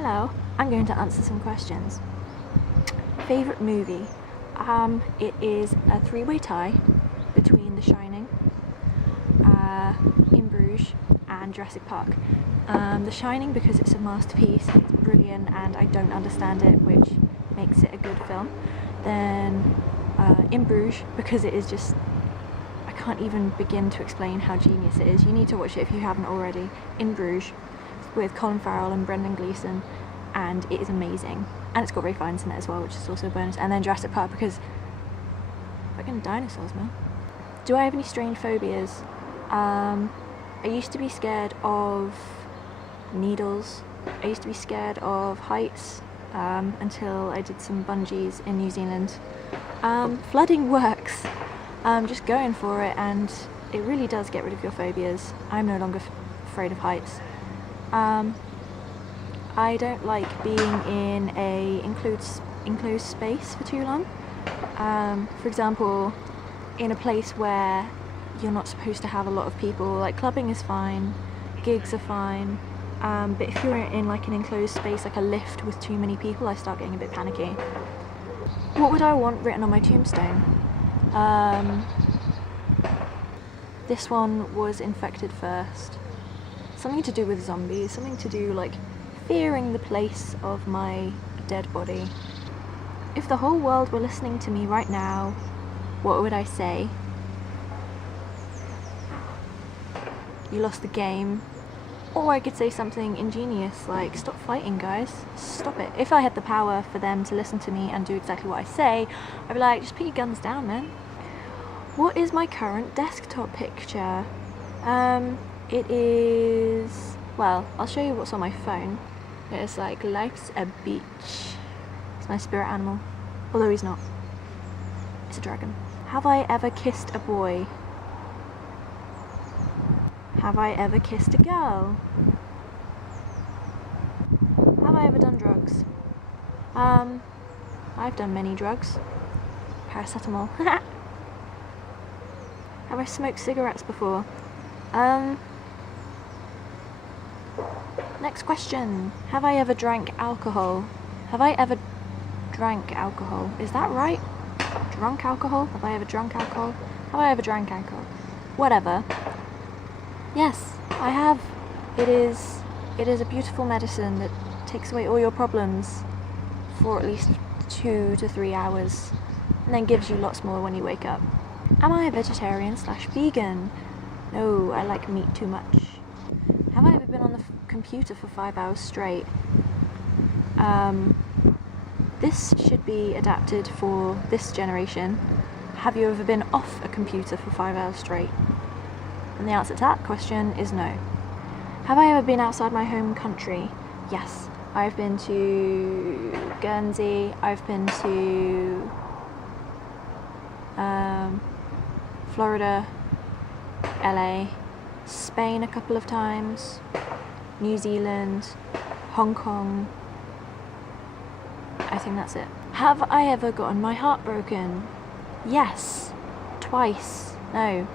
Hello, I'm going to answer some questions. Favourite movie? It is a three-way tie between The Shining, In Bruges and Jurassic Park. The Shining because it's a masterpiece, it's brilliant and I don't understand it, which makes it a good film. Then In Bruges because it is just, I can't even begin to explain how genius it is. You need to watch it if you haven't already. In Bruges with Colin Farrell and Brendan Gleeson, and it is amazing. And it's got Ray Fiennes in it as well, which is also a bonus. And then Jurassic Park because fucking dinosaurs, man. Do I have any strange phobias? I used to be scared of needles. I used to be scared of heights until I did some bungees in New Zealand. Flooding works. Just going for it, and it really does get rid of your phobias. I'm no longer afraid of heights. I don't like being in a enclosed space for too long. For example, in a place where you're not supposed to have a lot of people. Like clubbing is fine, gigs are fine, but if you're in like an enclosed space, like a lift with too many people, I start getting a bit panicky. What would I want written on my tombstone? This one was infected first. Something to do with zombies, something to do like fearing the place of my dead body. If the whole world were listening to me right now, what would I say? You lost the game. Or I could say something ingenious like, stop fighting guys, stop it. If I had the power for them to listen to me and do exactly what I say, I'd be like, just put your guns down, man. What is my current desktop picture? It is, well, I'll show you what's on my phone. It's like, life's a beach. It's my spirit animal, although he's not. It's a dragon. Have I ever kissed a boy? Have I ever kissed a girl? Have I ever done drugs? I've done many drugs. Paracetamol. Have I smoked cigarettes before? Next question. Have I ever drank alcohol? Have I ever drank alcohol? Is that right? Drunk alcohol? Have I ever drunk alcohol? Have I ever drank alcohol? Whatever. Yes, I have. It is a beautiful medicine that takes away all your problems for at least 2 to 3 hours and then gives you lots more when you wake up. Am I a vegetarian/vegan? No, I like meat too much. Have I ever been on the computer for 5 hours straight? This should be adapted for this generation. Have you ever been off a computer for 5 hours straight? And the answer to that question is no. Have I ever been outside my home country? Yes. I've been to Guernsey, I've been to Florida, LA, Spain a couple of times, New Zealand, Hong Kong. I think that's it. Have I ever gotten my heart broken? Yes. Twice. No.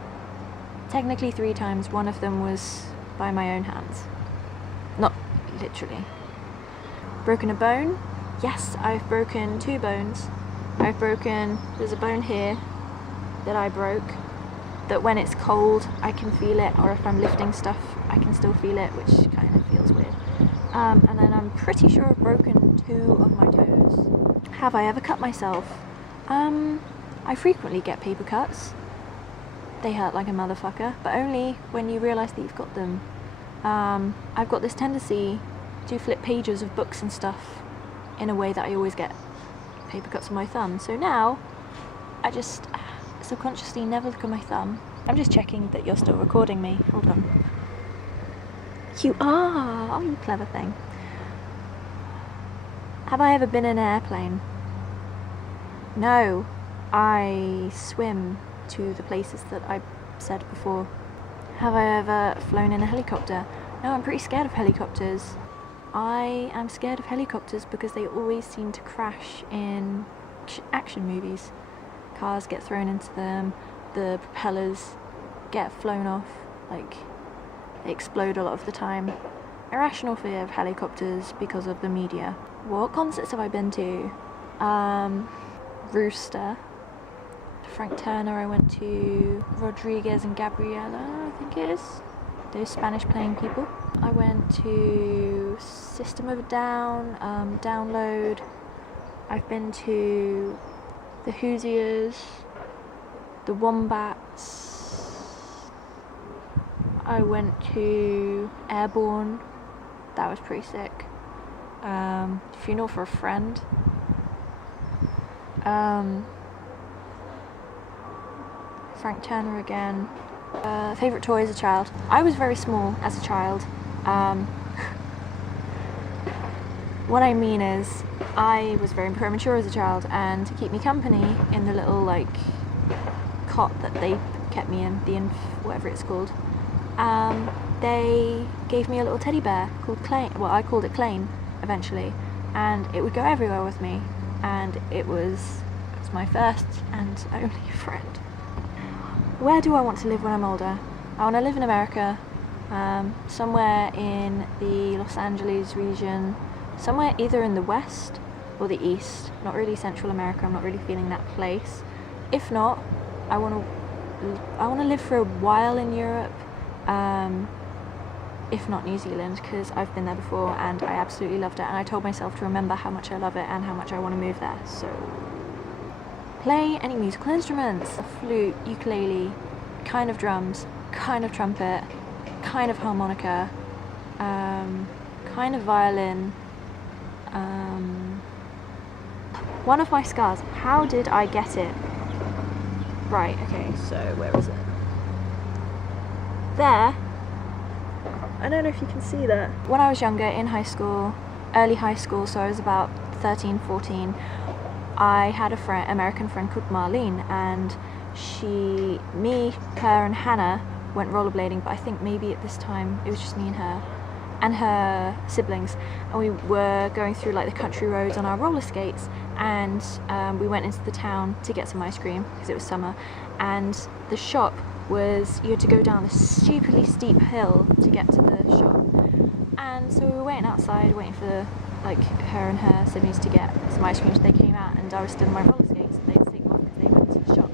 Technically 3 times. One of them was by my own hands. Not literally. Broken a bone? Yes, I've broken 2 bones. There's a bone here that I broke, that when it's cold I can feel it, or if I'm lifting stuff I can still feel it, which kind of feels weird. And then I'm pretty sure I've broken 2 of my toes. Have I ever cut myself? I frequently get paper cuts. They hurt like a motherfucker, but only when you realise that you've got them. I've got this tendency to flip pages of books and stuff in a way that I always get paper cuts on my thumb. So now, I just subconsciously never look at my thumb. I'm just checking that you're still recording me. Hold on. You are! Oh, you clever thing. Have I ever been in an airplane? No. I swim to the places that I said before. Have I ever flown in a helicopter? No, I'm pretty scared of helicopters. I am scared of helicopters because they always seem to crash in action movies. Cars get thrown into them, the propellers get flown off, like they explode a lot of the time. irrational fear of helicopters because of the media. What concerts have I been to? Rooster, Frank Turner. I went to Rodriguez and Gabriela, I think it is. Those Spanish playing people. I went to System of a Down, Download. I've been to the Hoosiers, the Wombats. I went to Airborne. That was pretty sick. Funeral for a Friend. Frank Turner again. Favourite toy as a child. I was very small as a child. What I mean is, I was very premature as a child, and to keep me company in the little like cot that they kept me in, whatever it's called, they gave me a little teddy bear called Clay. Well, I called it Clane eventually, and it would go everywhere with me, and it was my first and only friend. Where do I want to live when I'm older? I want to live in America, somewhere in the Los Angeles region, somewhere either in the west or the east, not really Central America. I'm not really feeling that place. If not, I want to live for a while in Europe, if not New Zealand, because I've been there before and I absolutely loved it, and I told myself to remember how much I love it and how much I want to move there. So play any musical instruments: a flute, ukulele, kind of drums, kind of trumpet, kind of harmonica, kind of violin. One of my scars, how did I get it? Right, okay, so where is it? There. I don't know if you can see that. When I was younger, in high school, early high school, so I was about 13, 14, I had a American friend called Marlene, and me, her and Hannah went rollerblading, but I think maybe at this time it was just me and her siblings, and we were going through like the country roads on our roller skates, and we went into the town to get some ice cream because it was summer, and the shop was, you had to go down this stupidly steep hill to get to the shop, and so we were waiting outside, waiting for her and her siblings to get some ice cream. So they came out and I was still on my roller skates, and they had to take them off because they went to the shop.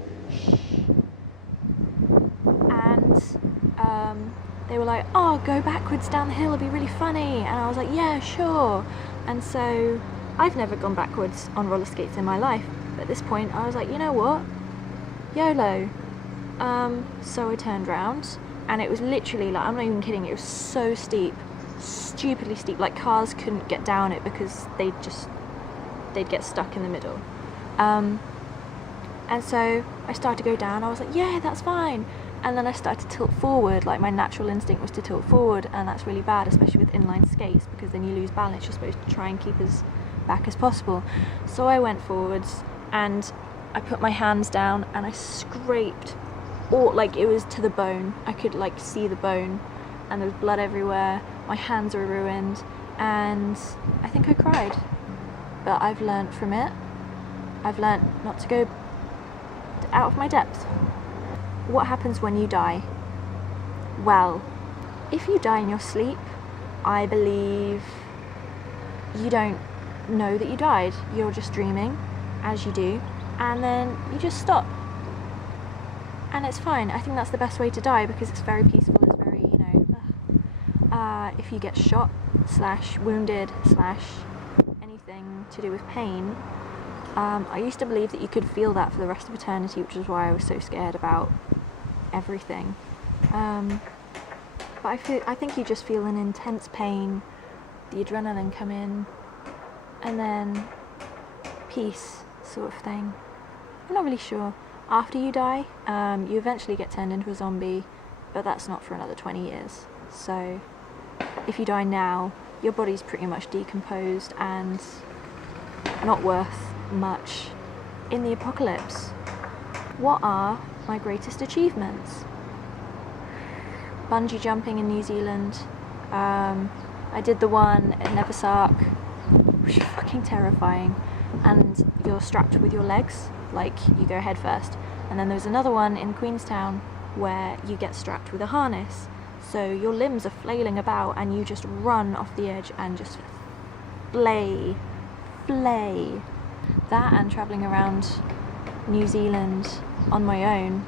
And they were like, oh, go backwards down the hill, it'll be really funny. And I was like, yeah, sure. And so I've never gone backwards on roller skates in my life, but at this point I was like, you know what, YOLO. So I turned round, and it was literally like, I'm not even kidding, it was so steep, stupidly steep, like cars couldn't get down it because they'd get stuck in the middle. And so I started to go down. I was like, yeah, that's fine. And then I started to tilt forward, like my natural instinct was to tilt forward, and that's really bad, especially with inline skates, because then you lose balance. You're supposed to try and keep as back as possible. So I went forwards and I put my hands down and I scraped, or like it was to the bone. I could like see the bone, and there was blood everywhere. My hands were ruined, and I think I cried. But I've learnt from it. I've learnt not to go out of my depth. What happens when you die? Well, if you die in your sleep, I believe you don't know that you died. You're just dreaming, as you do, and then you just stop. And it's fine. I think that's the best way to die, because it's very peaceful. It's very, if you get shot / wounded / anything to do with pain, I used to believe that you could feel that for the rest of eternity, which is why I was so scared about everything. But I think you just feel an intense pain, the adrenaline come in, and then peace sort of thing. I'm not really sure. After you die, you eventually get turned into a zombie, but that's not for another 20 years. So if you die now, your body's pretty much decomposed and not worth much in the apocalypse. What are my greatest achievements? Bungee jumping in New Zealand. I did the one at Neversark, which is fucking terrifying, and you're strapped with your legs, like you go head first. And then there's another one in Queenstown where you get strapped with a harness. So your limbs are flailing about and you just run off the edge and just flay. That and travelling around New Zealand on my own.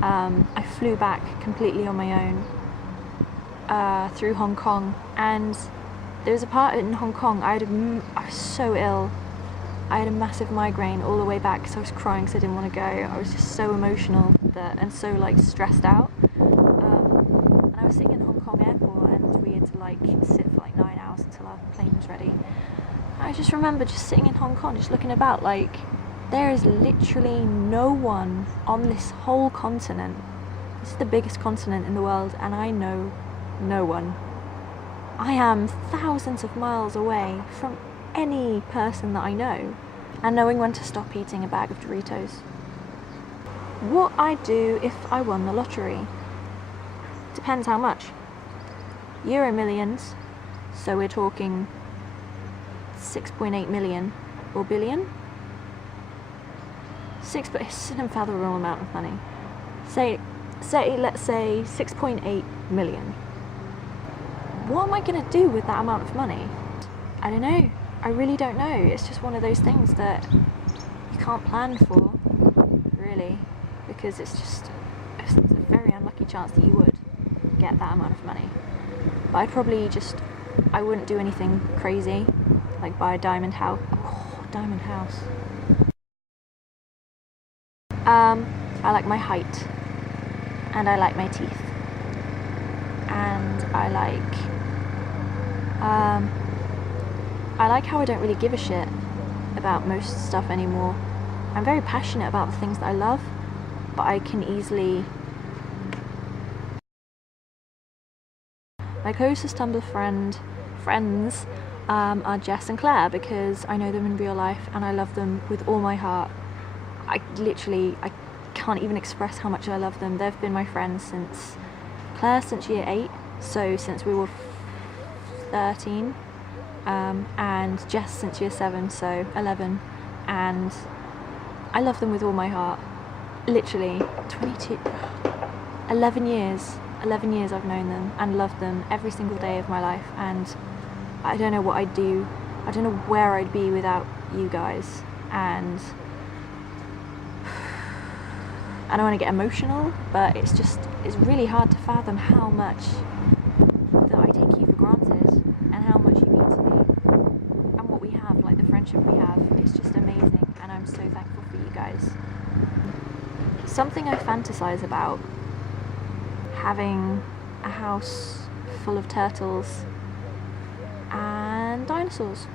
I flew back completely on my own through Hong Kong, and there was a part in Hong Kong I was so ill. I had a massive migraine all the way back because I was crying because I didn't want to go. I was just so emotional and so like stressed out. And I was sitting in Hong Kong airport and we had to like sit for like 9 hours until our plane was ready. I just remember just sitting in Hong Kong, just looking about like there is literally no one on this whole continent. This is the biggest continent in the world and I know no one. I am thousands of miles away from any person that I know, and knowing when to stop eating a bag of Doritos. What I'd do if I won the lottery depends how much. Euro millions, so we're talking 6.8 million or billion. But it's an unfathomable amount of money. Let's say 6.8 million. What am I gonna do with that amount of money? I don't know. I really don't know. It's just one of those things that you can't plan for, really, because it's a very unlucky chance that you would get that amount of money. But I wouldn't do anything crazy, like buy a diamond house. Oh, diamond house. I like my height, and I like my teeth, and I like how I don't really give a shit about most stuff anymore. I'm very passionate about the things that I love, but I can easily... My closest Tumblr friends are Jess and Claire, because I know them in real life and I love them with all my heart. I can't even express how much I love them. They've been my friends since... Claire since year 8, so since we were 13. And Jess since year 7, so 11, and I love them with all my heart. Literally 11 years I've known them and loved them every single day of my life, and I don't know what I'd do, I don't know where I'd be without you guys, and I don't want to get emotional, but it's really hard to fathom how much that I take you for granted and how much you mean to me. Like the friendship we have, it's just amazing, and I'm so thankful for you guys. Something I fantasize about: having a house full of turtles and dinosaurs.